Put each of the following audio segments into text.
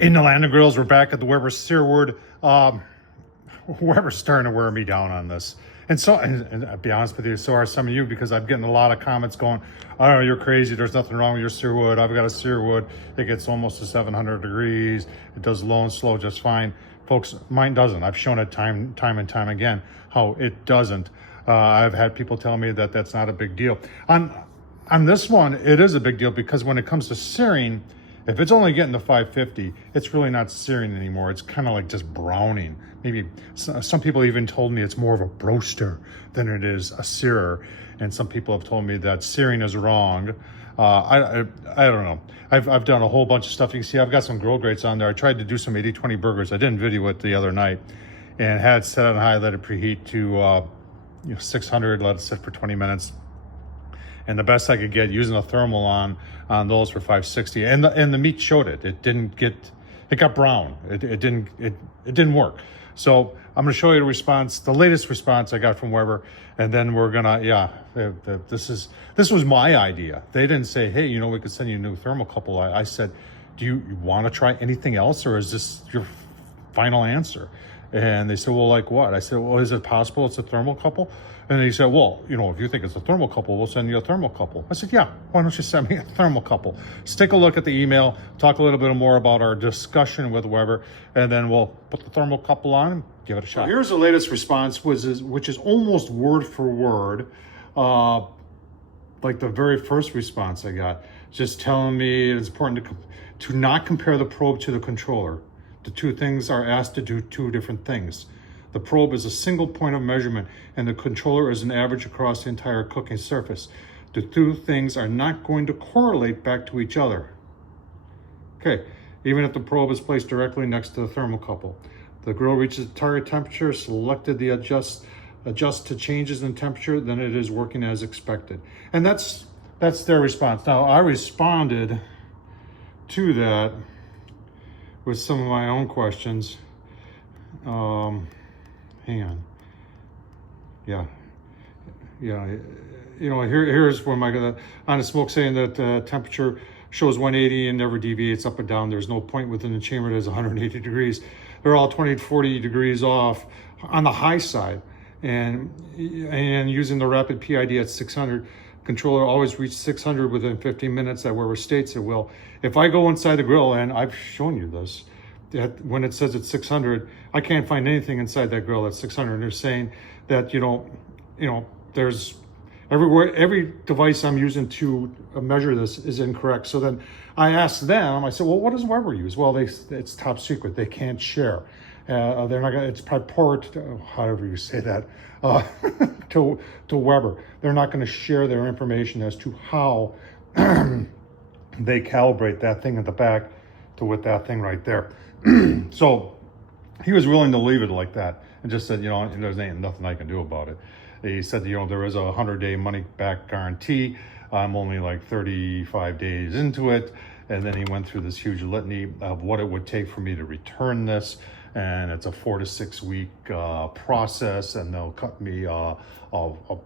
In the land of grills, we're back at the Weber Searwood. Weber's starting to wear me down on this. And so, and I'll be honest with you, so are some of you, because I'm getting a lot of comments going, oh, you're crazy. There's nothing wrong with your Searwood. I've got a Searwood. It gets almost to 700 degrees. It does low and slow just fine. Folks, mine doesn't. I've shown it time and time again how it doesn't. I've had people tell me that that's not a big deal. On this one, it is a big deal, because when it comes to searing, if it's only getting to 550, it's really not searing anymore. It's kind of like just browning. Maybe some people even told me it's more of a broaster than it is a searer. And some people have told me that searing is wrong. I don't know. I've done a whole bunch of stuff. You can see I've got some grill grates on there. I tried to do some 80-20 burgers. I didn't video it the other night, and had it set on high, let it preheat to 600, let it sit for 20 minutes. And the best I could get using a thermal on those for 560, and the meat showed it. It got brown. It didn't work. So I'm going to show you the response, the latest response I got from Weber, and then we're gonna this was my idea. They didn't say, hey, we could send you a new thermocouple. I said, do you want to try anything else, or is this your final answer? And they said, well, like what? I said, well, is it possible it's a thermocouple? And he said, well, if you think it's a thermocouple, we'll send you a thermocouple. I said, yeah, why don't you send me a thermocouple? Let's take a look at the email, talk a little bit more about our discussion with Weber, and then we'll put the thermocouple on and give it a shot. So here's the latest response, which is almost word for word, like the very first response I got, just telling me it's important to not compare the probe to the controller. The two things are asked to do two different things. The probe is a single point of measurement, and the controller is an average across the entire cooking surface. The two things are not going to correlate back to each other. Okay, even if the probe is placed directly next to the thermocouple. The grill reaches the target temperature, selected the adjust to changes in temperature, then it is working as expected. And that's their response. Now, I responded to that with some of my own questions. Hang on. Yeah. Here's where my on a smoke saying that temperature shows 180 and never deviates up or down. There's no point within the chamber that is 180 degrees. They're all 20 to 40 degrees off on the high side. And using the rapid PID at 600, controller always reaches 600 within 15 minutes. That Weber states it will. If I go inside the grill, and I've shown you this, that when it says it's 600, I can't find anything inside that grill that's 600. And they're saying that there's everywhere, every device I'm using to measure this is incorrect. So then I asked them, I said, well, what does Weber use? Well, it's top secret. They can't share. They're not gonna, it's purport, however you say that, to Weber. They're not gonna share their information as to how they calibrate that thing at the back to with that thing right there. So he was willing to leave it like that and just said, there's ain't nothing I can do about it. He said, there is a 100-day money back guarantee. I'm only like 35 days into it. And then he went through this huge litany of what it would take for me to return this. And it's a 4 to 6 week process, and they'll cut me a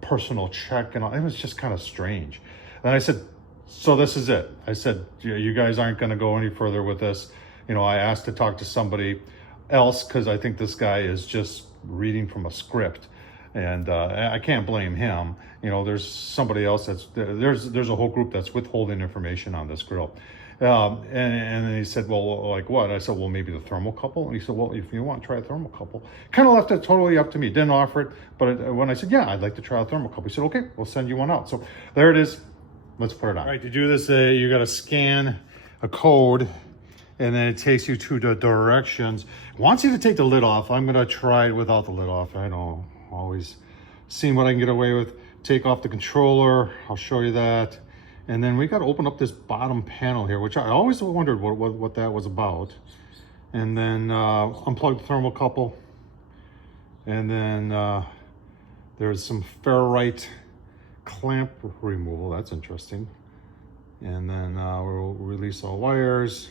personal check. And it was just kind of strange. And I said, so this is it. I said, you guys aren't going to go any further with this. I asked to talk to somebody else because I think this guy is just reading from a script, and I can't blame him. There's somebody else there's a whole group that's withholding information on this grill. And then he said, well, like what? I said, well, maybe the thermocouple. And he said, well, if you want to try a thermocouple. Kind of left it totally up to me. Didn't offer it. But when I said, yeah, I'd like to try a thermocouple, he said, okay, we'll send you one out. So there it is. Let's put it on. All right, to do this, you got to scan a code, and then it takes you to the directions. It wants you to take the lid off. I'm going to try it without the lid off. I don't always see what I can get away with. Take off the controller. I'll show you that. And then we got to open up this bottom panel here, which I always wondered what that was about. And then unplug the thermocouple. And then there's some ferrite clamp removal. That's interesting. And then we'll release all wires.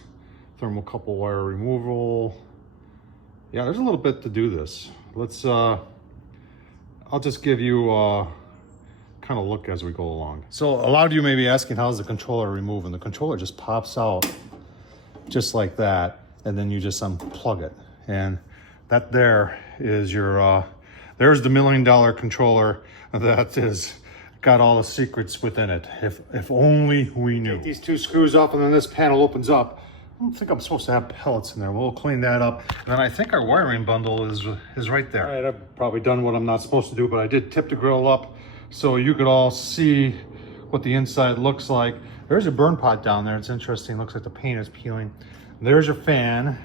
Thermocouple wire removal. Yeah, there's a little bit to do this. Let's, I'll just give you kind of look as we go along. So a lot of you may be asking, how's the controller remove? And the controller just pops out just like that. and then you just unplug it. And that there is your, there's the $1 million controller that is got all the secrets within it. If only we knew. Take these two screws up, and then this panel opens up. I don't think I'm supposed to have pellets in there. We'll clean that up. And then I think our wiring bundle is right there. All right, I've probably done what I'm not supposed to do, but I did tip the grill up so you could all see what the inside looks like. There's a burn pot down there. It's interesting. Looks like the paint is peeling. There's your fan.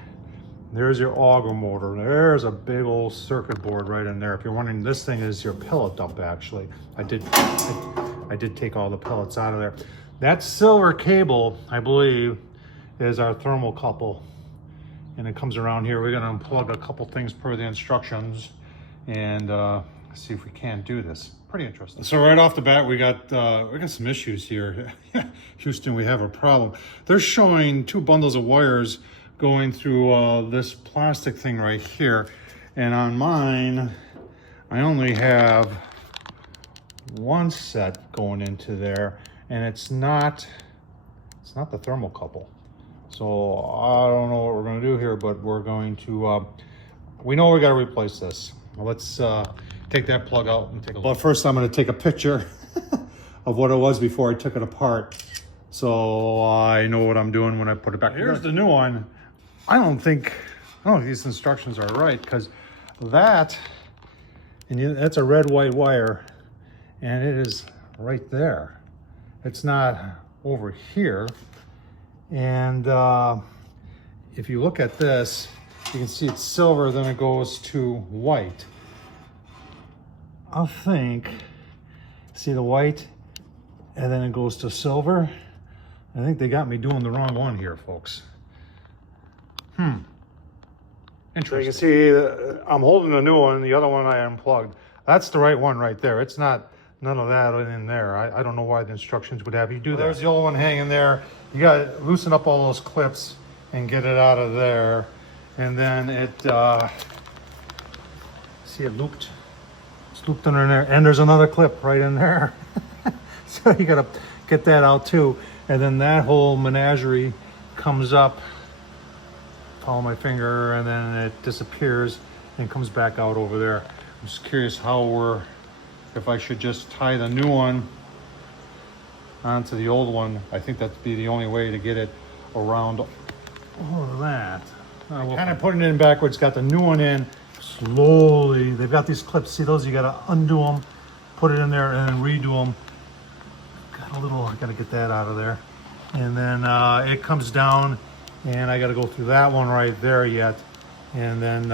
There's your auger motor. There's a big old circuit board right in there. If you're wondering, this thing is your pellet dump, actually. I did take all the pellets out of there. That silver cable, I believe, is our thermocouple. And it comes around here. We're gonna unplug a couple things per the instructions and see if we can't do this. Pretty interesting. So right off the bat, we got some issues here. Houston, we have a problem. They're showing 2 bundles of wires going through this plastic thing right here. And on mine, I only have 1 set going into there, and it's not the thermocouple. So I don't know what we're going to do here, but we're going to, we know we got to replace this. Let's take that plug out and take a look. But first I'm going to take a picture of what it was before I took it apart, so I know what I'm doing when I put it back. Here's the new one. I don't think these instructions are right, because that's a red, white wire, and it is right there. It's not over here. And if you look at this, you can see it's silver, then it goes to white. I think, see the white, and then it goes to silver. I think they got me doing the wrong one here, folks. Interesting. So you can see I'm holding the new one, the other one I unplugged. That's the right one right there. It's not none of that in there. I don't know why the instructions would have you do that. There's the old one hanging there. You got to loosen up all those clips and get it out of there. And then it, see it looped? It's looped under there. And there's another clip right in there. So you got to get that out too. And then that whole menagerie comes up, follow my finger, and then it disappears and comes back out over there. I'm just curious if I should just tie the new one onto the old one. I think that'd be the only way to get it around all of that. Kind of putting it in backwards, got the new one in slowly. They've got these clips, see those? You gotta undo them, put it in there, and then redo them. I gotta get that out of there. And then it comes down, and I gotta go through that one right there yet. And then,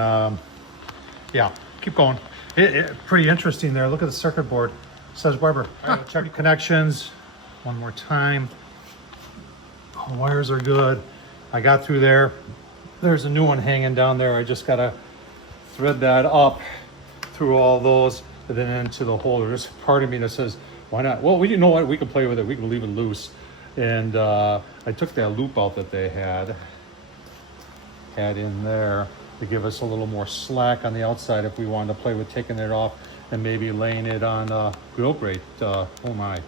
yeah, keep going. Pretty interesting there. Look at the circuit board. It says Weber. Check the connections one more time. All the wires are good. I got through there. There's a new one hanging down there. I just gotta thread that up through all those and then into the holder. There's part of me that says, why not? Well, you know what? We can play with it. We can leave it loose. And I took that loop out that they had in there to give us a little more slack on the outside if we wanted to play with taking it off and maybe laying it on grill grate. Oh my,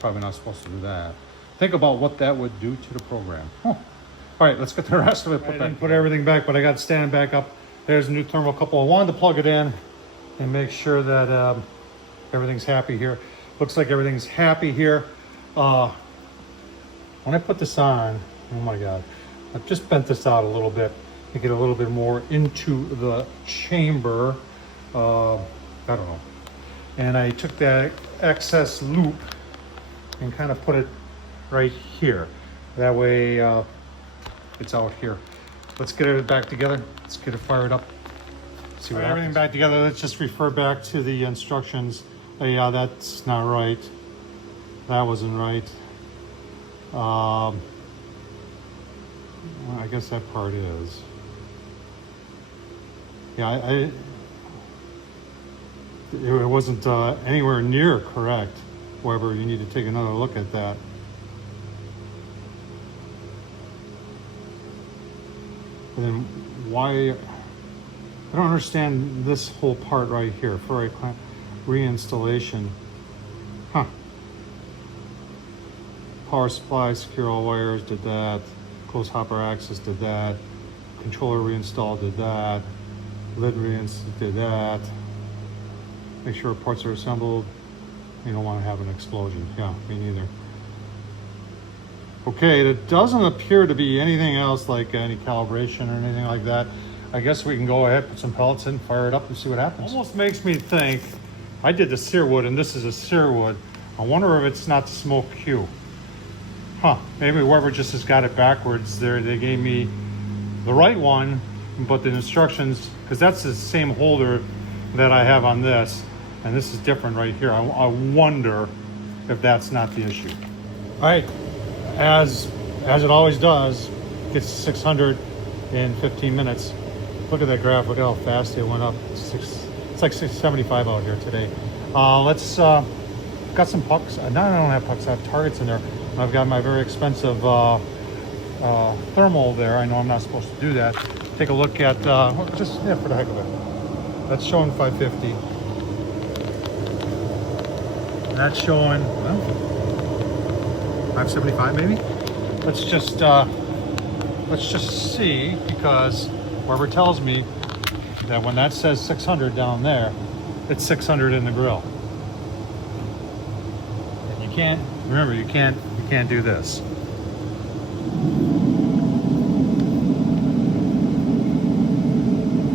probably not supposed to do that. Think about what that would do to the program. All right, let's get the rest of it. Put everything back, but I got it standing back up. There's a new thermocouple. I wanted to plug it in and make sure that everything's happy here. Looks like everything's happy here. When I put this on, oh my God, I've just bent this out a little bit to get a little bit more into the chamber. I don't know. And I took that excess loop and kind of put it right here. That way it's out here. Let's get it back together. Let's get it fired up. See what happens. Everything back together. Let's just refer back to the instructions. Yeah, that's not right. That wasn't right. I guess that part is. Yeah, it wasn't anywhere near correct. However, you need to take another look at that. And then why, I don't understand this whole part right here, for a reinstallation. Huh. Power supply, secure all wires, did that. Close hopper access, did that. Controller reinstalled, did that. Lid reinstalled, did that. Make sure parts are assembled. You don't want to have an explosion. Yeah, me neither. Okay, it doesn't appear to be anything else like any calibration or anything like that. I guess we can go ahead, put some pellets in, fire it up, and see what happens. Almost makes me think, I did the Searwood, and this is a Searwood. I wonder if it's not the smoke Q. Huh, maybe whoever just has got it backwards there, they gave me the right one, but the instructions, because that's the same holder that I have on this, and this is different right here. I wonder if that's not the issue. All right, as it always does, gets 600 in 15 minutes. Look at that graph, look at how fast it went up. It's like 675 out here today. Let's, got some pucks. No, I don't have pucks, I have targets in there. I've got my very expensive thermal there. I know I'm not supposed to do that. Take a look at, just yeah, for the heck of it. That's showing 550. And that's showing, well, 575 maybe? Let's just see, because whoever tells me that when that says 600 down there, it's 600 in the grill. And you can't, remember, you can't do this.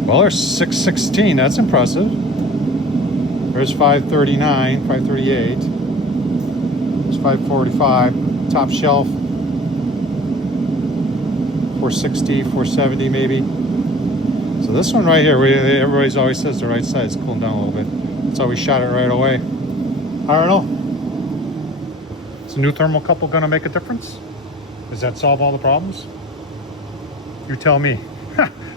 Well, there's 616, that's impressive. There's 539, 538. There's 545, top shelf. 460, 470 maybe. So this one right here, everybody's always says the right side is cooling down a little bit. That's why we shot it right away. I don't know. Is the new thermocouple gonna make a difference? Does that solve all the problems? You tell me.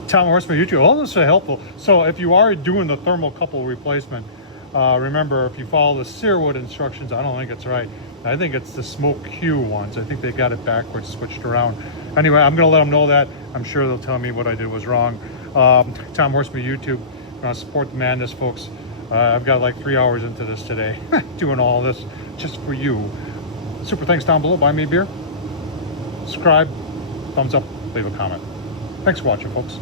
Tom Horsman YouTube, all this is helpful. So if you are doing the thermocouple replacement, remember, if you follow the Searwood instructions, I don't think it's right. I think it's the smoke Q ones. I think they got it backwards, switched around. Anyway, I'm gonna let them know that. I'm sure they'll tell me what I did was wrong. Tom Horsman YouTube, support the madness, folks. I've got like 3 hours into this today, doing all this just for you. Super thanks down below. Buy me a beer, subscribe, thumbs up, leave a comment. Thanks for watching, folks.